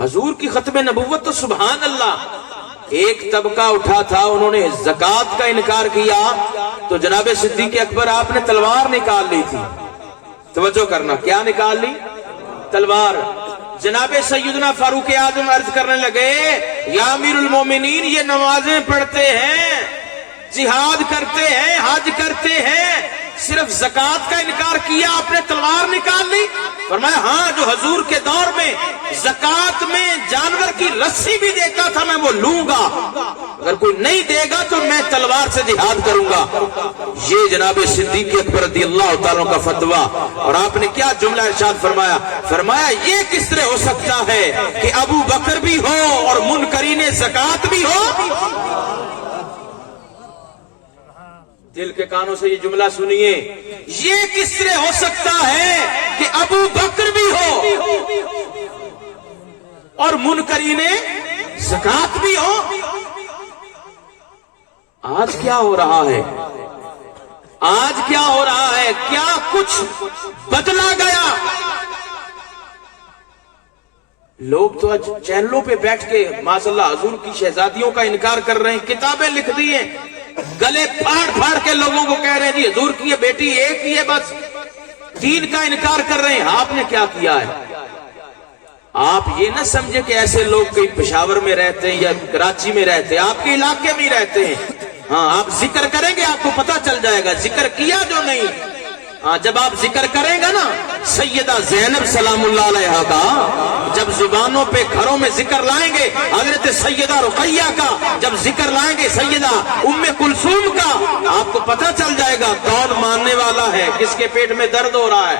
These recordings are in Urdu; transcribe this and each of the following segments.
حضور کی ختم نبوت تو سبحان اللہ. ایک طبقہ اٹھا تھا, انہوں نے زکوٰۃ کا انکار کیا تو جناب صدیق اکبر آپ نے تلوار نکال لی تھی. توجہ کرنا, کیا نکال لی؟ تلوار. جناب سیدنا فاروق اعظم عرض کرنے لگے, یا امیر المومنین, یہ نمازیں پڑھتے ہیں, جہاد کرتے ہیں, حج کرتے ہیں, صرف زکوٰۃ کا انکار کیا, آپ نے تلوار نکال لی؟ فرمایا ہاں, جو حضور کے دور میں زکوٰۃ میں جانور کی رسی بھی دیتا تھا میں وہ لوں گا, اگر کوئی نہیں دے گا تو میں تلوار سے جہاد کروں گا. یہ جناب صدیق اکبر رضی اللہ تعالیٰ کا فتویٰ. اور آپ نے کیا جملہ ارشاد فرمایا؟ فرمایا یہ کس طرح ہو سکتا ہے کہ ابو بکر بھی ہو اور منکرین زکوٰۃ بھی ہو؟ دل کے کانوں سے یہ جملہ سنیے, یہ کس طرح ہو سکتا ہے کہ ابو بکر بھی ہو اور منکرین زکوٰۃ بھی ہو؟ آج کیا ہو رہا ہے؟ آج کیا ہو رہا ہے؟ کیا کچھ بدلا گیا؟ لوگ تو آج چینلوں پہ بیٹھ کے ماشاء اللہ حضور کی شہزادیوں کا انکار کر رہے ہیں, کتابیں لکھ دی ہیں, گلے پھاڑ پھاڑ کے لوگوں کو کہہ رہے ہیں جی حضور کی یہ بیٹی ایک ہی ہے, بس دین کا انکار کر رہے ہیں. آپ نے کیا کیا ہے؟ آپ یہ نہ سمجھے کہ ایسے لوگ کہیں پشاور میں رہتے ہیں یا کراچی میں رہتے ہیں, آپ کے علاقے میں ہی رہتے ہیں. ہاں, آپ ذکر کریں گے آپ کو پتہ چل جائے گا, ذکر کیا جو نہیں. ہاں, جب آپ ذکر کریں گا نا سیدہ زینب سلام اللہ علیہا کا, جب زبانوں پہ گھروں میں ذکر لائیں گے, حضرت سیدہ رقیہ کا جب ذکر لائیں گے, سیدہ ام کلثوم کا, آپ کو پتہ چل جائے گا کون ماننے والا ہے, کس کے پیٹ میں درد ہو رہا ہے.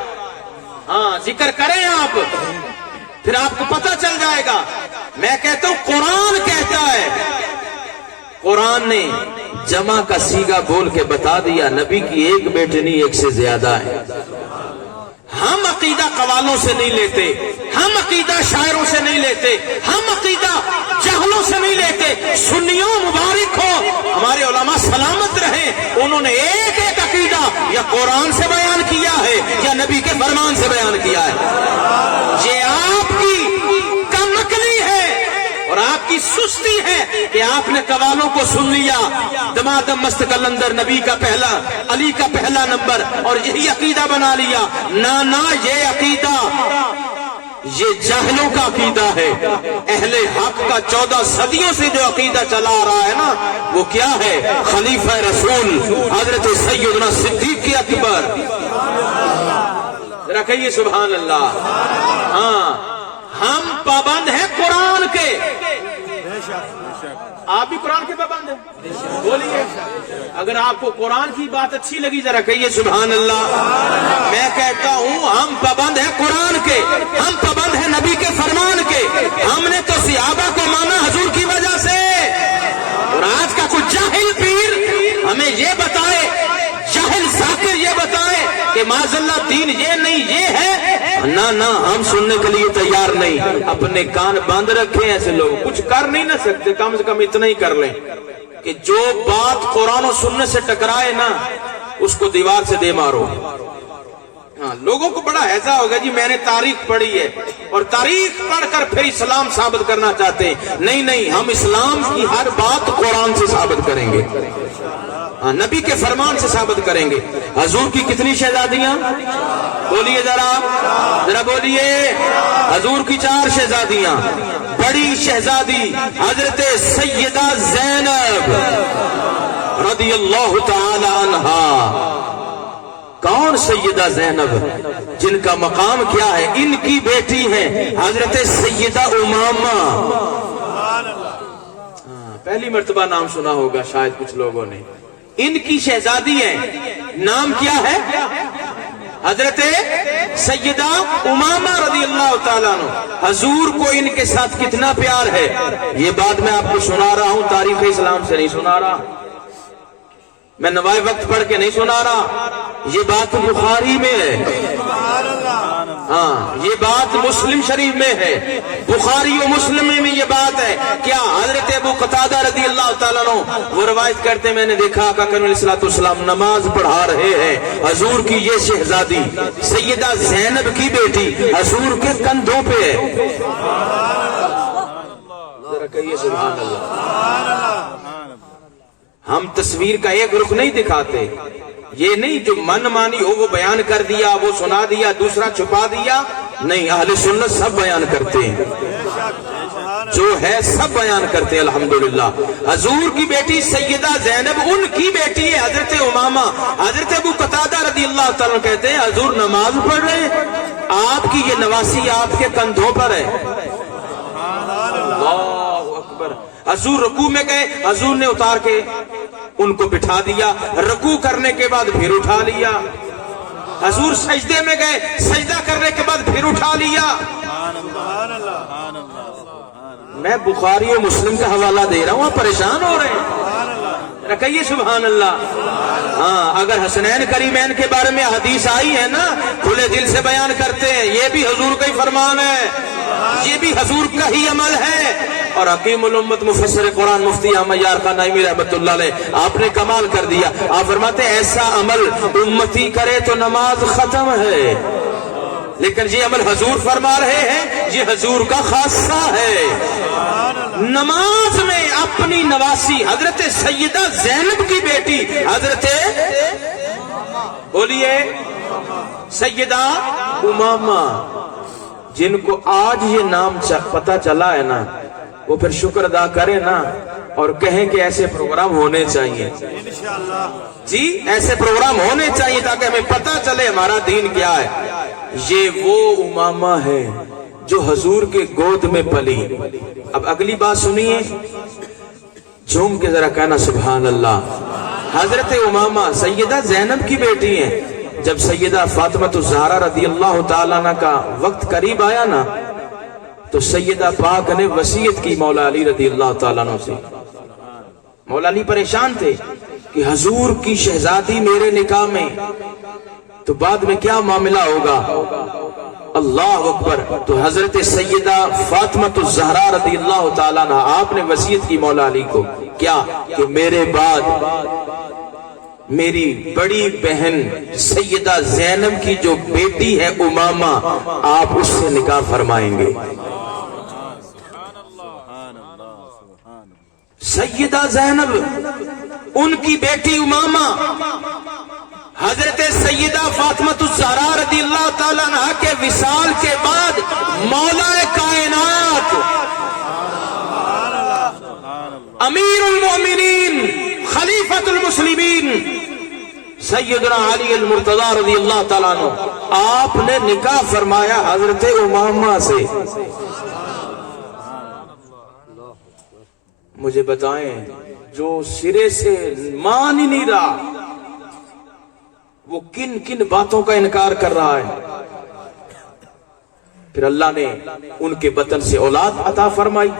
ہاں, ذکر کریں آپ, پھر آپ کو پتہ چل جائے گا. میں کہتا ہوں قرآن کہتا ہے, قرآن نے جمع کا سیگا بول کے بتا دیا, نبی کی ایک بیٹی نہیں ایک سے زیادہ ہے. ہم عقیدہ قوالوں سے نہیں لیتے, ہم عقیدہ شاعروں سے نہیں لیتے, ہم عقیدہ جہلوں سے نہیں لیتے. سنیوں مبارک ہو, ہمارے علماء سلامت رہیں, انہوں نے ایک ایک عقیدہ یا قرآن سے بیان کیا ہے یا نبی کے فرمان سے بیان کیا ہے. یہ آپ کی کم عقلی ہے اور آپ کی سستی ہے کہ آپ نے قوالوں کو سن لیا, دمادم مست قلندر نبی کا پہلا, علی کا پہلا نمبر, اور یہی عقیدہ بنا لیا. نہ یہ عقیدہ یہ جاہلوں کا عقیدہ ہے. اہل حق کا 14 صدیوں سے جو عقیدہ چلا آ رہا ہے نا, وہ کیا ہے؟ خلیفہ رسول حضرت سیدنا صدیق اکبر. رکھیے سبحان اللہ. ہاں, ہم پابند ہیں قرآن کے. آپ بھی قرآن کے پابند ہیں؟ بولیے, اگر آپ کو قرآن کی بات اچھی لگی ذرا کہیے سبحان اللہ. میں کہتا ہوں ہم پابند ہیں قرآن کے, ہم پابند ہیں نبی کے فرمان کے. ہم نے تو صحابہ کو مانا حضور کی وجہ سے, اور آج کا کچھ جاہل پیر ہمیں یہ بتائے, جاہل ذاکر یہ بتائے کہ معاذ اللہ دین یہ نہیں یہ ہے, نہ ہم سننے کے لیے تیار نہیں. اپنے کان باندھ رکھے ایسے لوگ, کچھ کر نہیں نہ سکتے, کم سے کم اتنا ہی کر لیں کہ جو بات قرآن و سننے سے ٹکرائے نا اس کو دیوار سے دے مارو. ہاں, لوگوں کو بڑا ہیضہ ہوگا جی میں نے تاریخ پڑھی ہے اور تاریخ پڑھ کر پھر اسلام ثابت کرنا چاہتے ہیں. نہیں, ہم اسلام کی ہر بات قرآن سے ثابت کریں گے, نبی کے فرمان سے ثابت کریں گے. حضور کی کتنی شہزادیاں؟ بولیے ذرا بولیے. حضور کی 4 شہزادیاں. بڑی شہزادی حضرت سیدہ زینب رضی اللہ تعالی عنہا. کون سیدہ زینب؟ جن کا مقام کیا ہے؟ ان کی بیٹی ہے حضرت سیدہ امامہ. پہلی مرتبہ نام سنا ہوگا شاید کچھ لوگوں نے. ان کی شہزادی ہیں, نام کیا ہے؟ حضرت سیدہ امامہ رضی اللہ تعالیٰ عنہ. حضور کو ان کے ساتھ کتنا پیار ہے یہ بات میں آپ کو سنا رہا ہوں, تاریخ اسلام سے نہیں سنا رہا, میں نوائے وقت پڑھ کے نہیں سنا رہا. یہ بات بخاری میں ہے, ہاں یہ بات مسلم شریف میں ہے, بخاری و مسلم میں یہ بات ہے. کیا حضرت ابو قتادہ رضی اللہ تعالیٰ عنہ وہ روایت کرتے میں نے دیکھا کہ نبی علیہ السلام نماز پڑھا رہے ہیں, حضور کی یہ شہزادی سیدہ زینب کی بیٹی حضور کے کندھوں پہ ہے. کہیے سبحان اللہ۔ ہم تصویر کا ایک رخ نہیں دکھاتے، یہ نہیں جو من مانی ہو وہ بیان کر دیا، وہ سنا دیا، دوسرا چھپا دیا، نہیں، اہل سنت سب بیان کرتے ہیں، جو ہے سب بیان کرتے ہیں الحمدللہ۔ حضور کی بیٹی سیدہ زینب ان کی بیٹی ہے حضرت امامہ۔ حضرت ابو قتادہ رضی اللہ تعالیٰ کہتے ہیں حضور نماز پڑھ رہے ہیں، آپ کی یہ نواسی آپ کے کندھوں پر ہے۔ اللہ اکبر۔ حضور رکوع میں گئے، حضور نے اتار کے ان کو بٹھا دیا، رکوع کرنے کے بعد پھر اٹھا لیا۔ حضور سجدے میں گئے، سجدہ کرنے کے بعد پھر اٹھا لیا۔ میں بخاری و مسلم کا حوالہ دے رہا ہوں، آپ پریشان ہو رہے ہیں، کہیے سبحان اللہ۔ ہاں، اگر حسنین کریمین کے بارے میں حدیث آئی ہے نا، کھلے دل سے بیان کرتے ہیں، یہ بھی حضور کا ہی فرمان ہے، یہ بھی حضور کا ہی عمل ہے۔ اور حکیم الامت مفسر قرآن مفتی احمد یار خان نعیمی رحمت اللہ علیہ، آپ نے کمال کر دیا۔ آپ فرماتے ہیں ایسا عمل امتی کرے تو نماز ختم ہے، لیکن یہ عمل حضور فرما رہے ہیں، یہ حضور کا خاصہ ہے۔ نماز میں اپنی نواسی حضرت سیدہ زینب کی بیٹی حضرت بولیے سیدہ امامہ، جن کو آج یہ نام پتہ چلا ہے نا، وہ پھر شکر ادا کریں نا اور کہیں کہ ایسے پروگرام ہونے چاہیے، جی ایسے پروگرام ہونے چاہیے تاکہ ہمیں پتہ چلے ہمارا دین کیا ہے۔ یہ وہ امامہ ہے جو حضور کے گود میں پلی۔ اب اگلی بات سنیے، جھوم کے ذرا کہنا سبحان اللہ۔ حضرت امامہ سیدہ زینب کی بیٹی ہیں۔ جب سیدہ فاطمہ الزہرا رضی اللہ تعالیٰ عنہ کا وقت قریب آیا نا، تو سیدہ پاک نے وصیت کی مولا علی رضی اللہ تعالیٰ عنہ سے۔ مولا علی پریشان تھے کہ حضور کی شہزادی میرے نکاح میں، تو بعد میں کیا معاملہ ہوگا؟ اللہ اکبر۔ تو حضرت سیدہ فاطمہ الزہرا رضی اللہ تعالیٰ عنہ، آپ نے وصیت کی مولا علی کو، کیا کہ میرے بعد میری بڑی بہن سیدہ زینب کی جو بیٹی ہے امامہ، آپ اس سے نکاح فرمائیں گے۔ سیدہ زینب، ان کی بیٹی امامہ، حضرت سیدہ فاطمہ الزہرا رضی اللہ تعالیٰ عنہ کے وصال کے بعد مولا کائنات امیر المومنین خلیفۃ المسلمین سیدنا علی المرتضی رضی اللہ تعالیٰ عنہ، آپ نے نکاح فرمایا حضرت امامہ سے۔ مجھے بتائیں، جو سرے سے مان ہی نہیں رہا، وہ کن کن باتوں کا انکار کر رہا ہے۔ پھر اللہ نے ان کے بطن سے اولاد عطا فرمائی،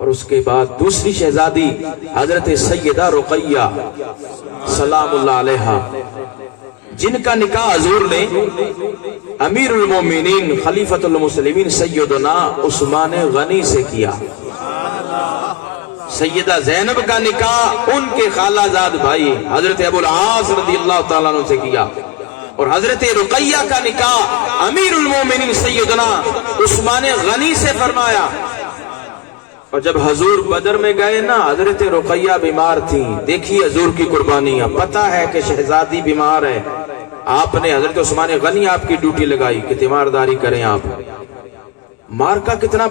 اور اس کے بعد دوسری شہزادی حضرت سیدہ رقیہ سلام اللہ علیہا، جن کا نکاح حضور نے امیر المومنین خلیفۃ المسلمین سیدنا عثمان غنی سے کیا۔ سیدہ زینب کا نکاح ان کے خالہ زاد بھائی حضرت ابو العاص رضی اللہ تعالیٰ عنہ سے کیا، اور حضرت رقیہ کا نکاح امیر المومنین سیدنا عثمان غنی سے فرمایا۔ اور جب حضور بدر میں گئے نا، حضرت رقیہ بیمار تھی، دیکھیے حضور کی قربانیاں، پتہ ہے کہ شہزادی بیمار ہے، آپ نے حضرت عثمان غنی آپ کی ڈیوٹی لگائی کہ تیمارداری کریں۔ آپ مارکا کتنا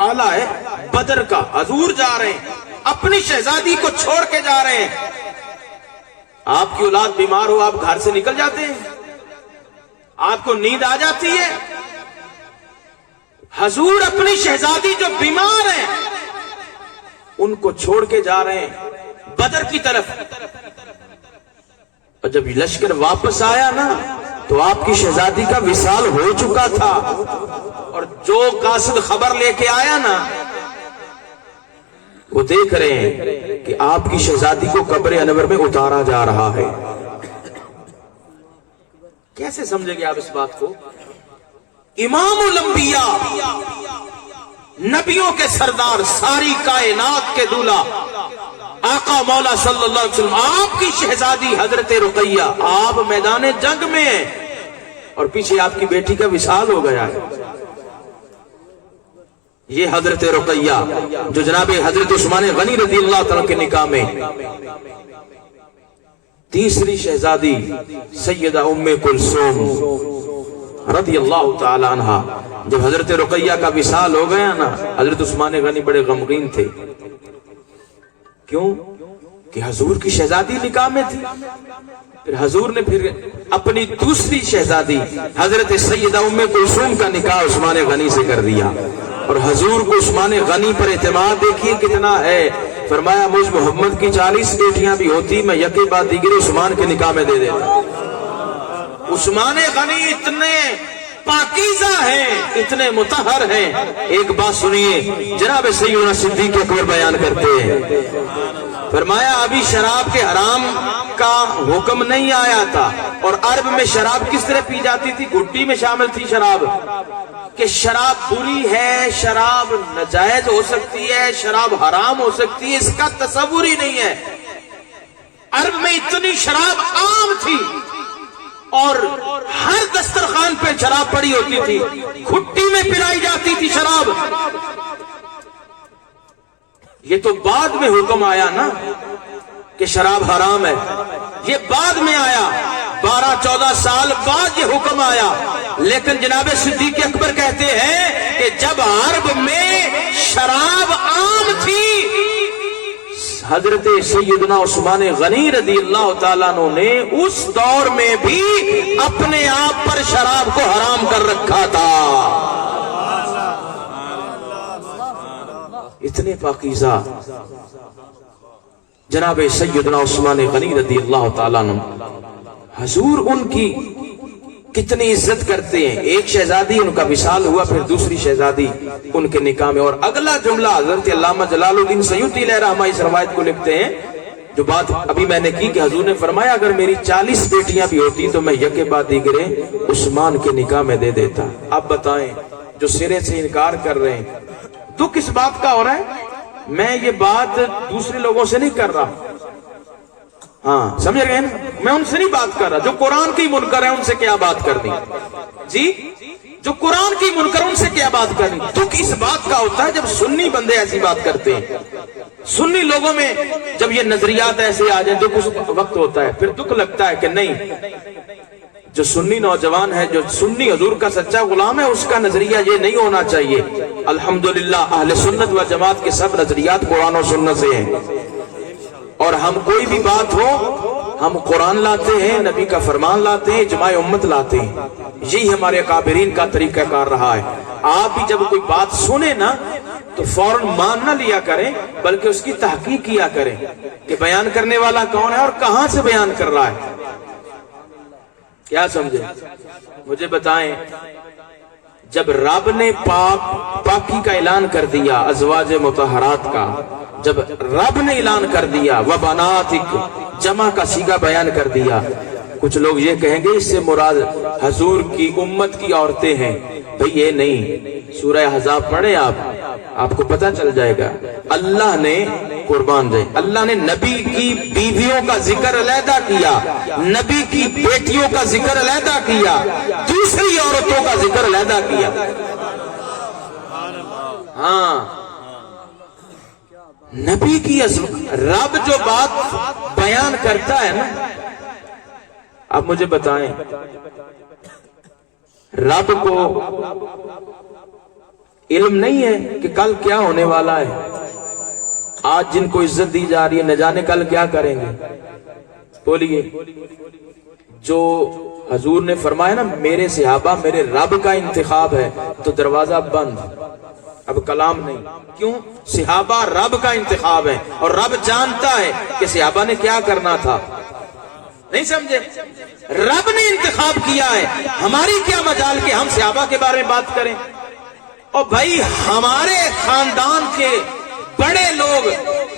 اعلیٰ ہے بدر کا، حضور جا رہے ہیں، اپنی شہزادی کو چھوڑ کے جا رہے ہیں۔ آپ کی اولاد بیمار ہو، آپ گھر سے نکل جاتے ہیں، آپ کو نیند آ جاتی ہے۔ حضور اپنی شہزادی جو بیمار ہیں ان کو چھوڑ کے جا رہے ہیں بدر کی طرف۔ اور جب لشکر واپس آیا نا، تو آپ کی شہزادی کا وصال ہو چکا تھا، اور جو قاصد خبر لے کے آیا نا، وہ دیکھ رہے ہیں کہ آپ کی شہزادی کو قبر انور میں اتارا جا رہا ہے۔ کیسے سمجھیں گے آپ اس بات کو؟ امام الانبیاء، نبیوں کے سردار، ساری کائنات کے دولہ، آقا مولا صلی اللہ علیہ وسلم، آپ کی شہزادی حضرت رقیہ، آپ میدان جنگ میں ہیں اور پیچھے آپ کی بیٹی کا وصال ہو گیا ہے۔ یہ حضرت رقیہ جو جناب حضرت عثمان غنی رضی اللہ تعالیٰ کے نکاح میں تیسری شہزادی سیدہ ام کلثوم رضی اللہ تعالی عنہ، جب حضرت رقیہ کا وصال ہو گیا نا، حضرت عثمان غنی بڑے غمگین تھے. کیوں؟ کہ حضور کی شہزادی نکاح میں تھی. پھر حضور نے پھر اپنی دوسری شہزادی حضرت سیدہ ام کلثوم کا نکاح عثمان غنی سے کر دیا. اور حضور کو عثمان غنی پر اعتماد دیکھیے کتنا ہے. فرمایا مجھ محمد کی 40 بیٹیاں بھی ہوتی میں یکے بعد دیگر عثمان کے نکاح میں دے دیتا. عثمان غنی اتنے پاکیزہ ہیں، اتنے مطہر ہیں. ایک بات سنیے، جناب سیدنا صدیق اکبر بیان کرتے ہیں، فرمایا ابھی شراب کے حرام کا حکم نہیں آیا تھا. اور عرب میں شراب کس طرح پی جاتی تھی؟ گھٹی میں شامل تھی شراب. کہ شراب بری ہے، شراب ناجائز ہو سکتی ہے، شراب حرام ہو سکتی ہے، اس کا تصور ہی نہیں ہے. عرب میں اتنی شراب عام تھی اور ہر دسترخوان پہ شراب پڑی ہوتی تھی، گھٹی میں پلائی جاتی تھی شراب. یہ تو بعد میں حکم آیا نا کہ شراب حرام ہے، یہ بعد میں آیا، 12-14 سال بعد یہ حکم آیا. لیکن جناب صدیق اکبر کہتے ہیں کہ جب عرب میں شراب عام تھی، حضرت سیدنا عثمان غنی رضی اللہ تعالیٰ عنہ نے اس دور میں بھی اپنے آپ پر شراب کو حرام کر رکھا تھا. اتنے پاکیزہ جناب سیدنا عثمان غنی رضی اللہ تعالیٰ عنہ. حضور ان کی کتنی عزت کرتے ہیں. ایک شہزادی ان کا وصال ہوا، پھر دوسری شہزادی ان کے نکاح میں. اور اگلا جملہ حضرت علامہ جلال الدین سیوطی علیہ رحمہ اس روایت کو لکھتے ہیں، جو بات ابھی میں نے کی کہ حضور نے فرمایا اگر میری 40 بیٹیاں بھی ہوتی تو میں یکے بعد دیگرے عثمان کے نکاح میں دے دیتا. اب بتائیں جو سرے سے انکار کر رہے ہیں، دکھ اس بات کا ہو رہا ہے. میں یہ بات دوسرے لوگوں سے نہیں کر رہا، ہاں سمجھ گئے نا، میں ان سے نہیں بات کر رہا. جو قرآن کی منکر ہے ان سے کیا بات کرنی جی، جو قرآن کی منکر ان سے کیا بات کرنی. دکھ اس بات کا ہوتا ہے جب سنی بندے ایسی بات کرتے ہیں. سنی لوگوں میں جب یہ نظریات ایسے آ جائیں دکھ اس وقت ہوتا ہے. پھر دکھ لگتا ہے کہ نہیں، جو سنی نوجوان ہے، جو سنی حضور کا سچا غلام ہے، اس کا نظریہ یہ نہیں ہونا چاہیے. الحمدللہ اہل سنت و جماعت کے سب نظریات قرآن و سنت سے ہیں. اور ہم کوئی بھی بات ہو ہم قرآن لاتے ہیں، نبی کا فرمان لاتے ہیں، اجماع امت لاتے ہیں. یہی ہمارے اکابرین کا طریقہ کار رہا ہے. آپ بھی جب کوئی بات سنیں نا تو فوراً مان نہ لیا کریں، بلکہ اس کی تحقیق کیا کریں کہ بیان کرنے والا کون ہے اور کہاں سے بیان کر رہا ہے. کیا سمجھے؟ مجھے بتائیں، جب رب نے پاکی کا اعلان کر دیا، ازواج مطہرات کا جب رب نے اعلان کر دیا، وبناتک جمع کا صیغہ بیان کر دیا، کچھ لوگ یہ کہیں گے اس سے مراد حضور کی امت کی عورتیں ہیں. بھئی یہ نہیں، سورہ احزاب پڑھیں آپ کو پتہ چل جائے گا. اللہ نے قربان جائے، اللہ نے نبی کی بیویوں کا ذکر علیحدہ کیا، نبی کی بیٹیوں کا ذکر علیحدہ کیا، دوسری عورتوں کا ذکر علیحدہ کیا. ہاں نبی کی رب جو بات بیان کرتا ہے نا، اب مجھے بتائیں رب کو علم نہیں ہے کہ کل کیا ہونے والا ہے؟ آج جن کو عزت دی جا رہی ہے نہ جانے کل کیا کریں گے. بولیے، جو حضور نے فرمایا نا میرے صحابہ میرے رب کا انتخاب ہے، تو دروازہ بند، اب کلام نہیں. کیوں؟ صحابہ رب کا انتخاب ہے اور رب جانتا ہے کہ صحابہ نے کیا کرنا تھا. نہیں سمجھے؟ رب نے انتخاب کیا ہے، ہماری کیا مجال کہ ہم صحابہ کے بارے میں بات کریں. اور بھائی ہمارے خاندان کے بڑے لوگ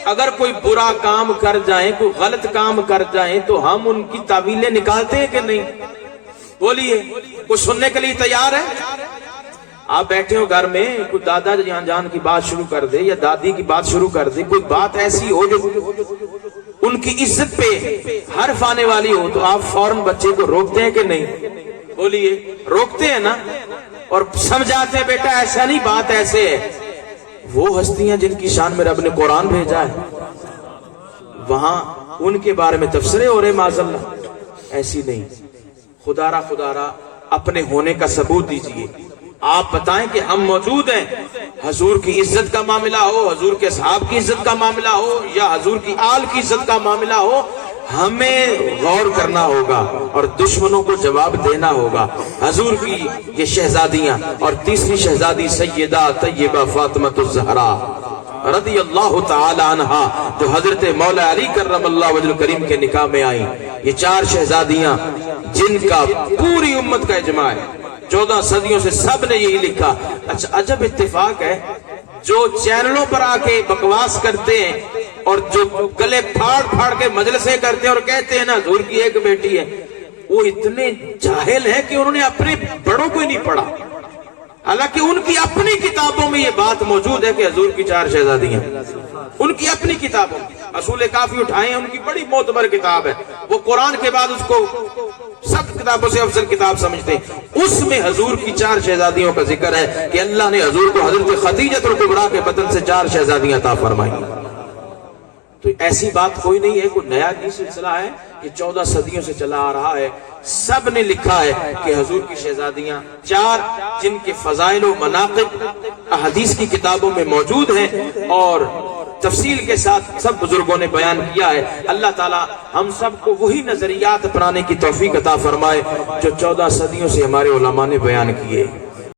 اگر کوئی برا کام کر جائیں، کوئی غلط کام کر جائیں تو ہم ان کی تعویلیں نکالتے ہیں کہ نہیں؟ بولیے، کوئی سننے کے لیے تیار ہے؟ آپ بیٹھے ہو گھر میں، کوئی دادا جان کی بات شروع کر دے یا دادی کی بات شروع کر دے، کوئی بات ایسی ہو جو ان کی عزت پہ حرف آنے والی ہو، تو آپ فوراً بچے کو روکتے ہیں کہ نہیں؟ بولیے، روکتے ہیں نا، اور سمجھاتے ہیں بیٹا ایسا نہیں، بات ایسے ہے. وہ ہستیاں جن کی شان میں رب نے قرآن بھیجا ہے، وہاں ان کے بارے میں تبصرے ہو رہے معاذ اللہ، ایسی نہیں۔ خدا را اپنے ہونے کا ثبوت دیجئے، آپ بتائیں کہ ہم موجود ہیں، حضور کی عزت کا معاملہ ہو، حضور کے صحاب کی عزت کا معاملہ ہو، یا حضور کی آل کی عزت کا معاملہ ہو، ہمیں غور کرنا ہوگا اور دشمنوں کو جواب دینا ہوگا۔ حضور کی یہ شہزادیاں، اور تیسری شہزادی سیدہ طیبہ فاطمہ الزہرا رضی اللہ تعالی عنہا، جو حضرت مولا علی کرم اللہ وجہ کریم کے نکاح میں آئیں، یہ 4 شہزادیاں جن کا پوری امت کا اجماع ہے، 14 صدیوں سے سب نے یہی لکھا۔ اچھا عجب اتفاق ہے، جو چینلوں پر آ کے بکواس کرتے ہیں اور جو گلے پھاڑ پھاڑ کے مجلسیں کرتے ہیں اور کہتے ہیں نا حضور کی ایک بیٹی ہے، وہ اتنے جاہل ہیں کہ انہوں نے اپنے بڑوں کو ہی نہیں پڑھا، حالانکہ ان کی اپنی کتابوں میں یہ بات موجود ہے کہ حضور کی 4 شہزادیاں، ان کی اپنی کتابوں میں اصول کافی اٹھائے ہیں، ان کی بڑی معتبر کتاب ہے، وہ قرآن کے بعد اس کو سب کتابوں سے افضل کتاب سمجھتے ہیں، اس میں حضور کی 4 شہزادیوں کا ذکر ہے کہ اللہ نے حضور کو حضرت خدیجہ الکبریٰ کے بدن سے 4 شہزادیاں عطا فرمائی۔ تو ایسی بات کوئی نہیں ہے، کوئی نیا نہیں سلسلہ ہے، یہ 14 صدیوں سے چلا آ رہا ہے۔ سب نے لکھا ہے کہ حضور کی شہزادیاں 4 جن کے فضائل و مناقب احادیث کی کتابوں میں موجود ہیں اور تفصیل کے ساتھ سب بزرگوں نے بیان کیا ہے۔ اللہ تعالی ہم سب کو وہی نظریات اپنانے کی توفیق عطا فرمائے جو 14 صدیوں سے ہمارے علماء نے بیان کیے۔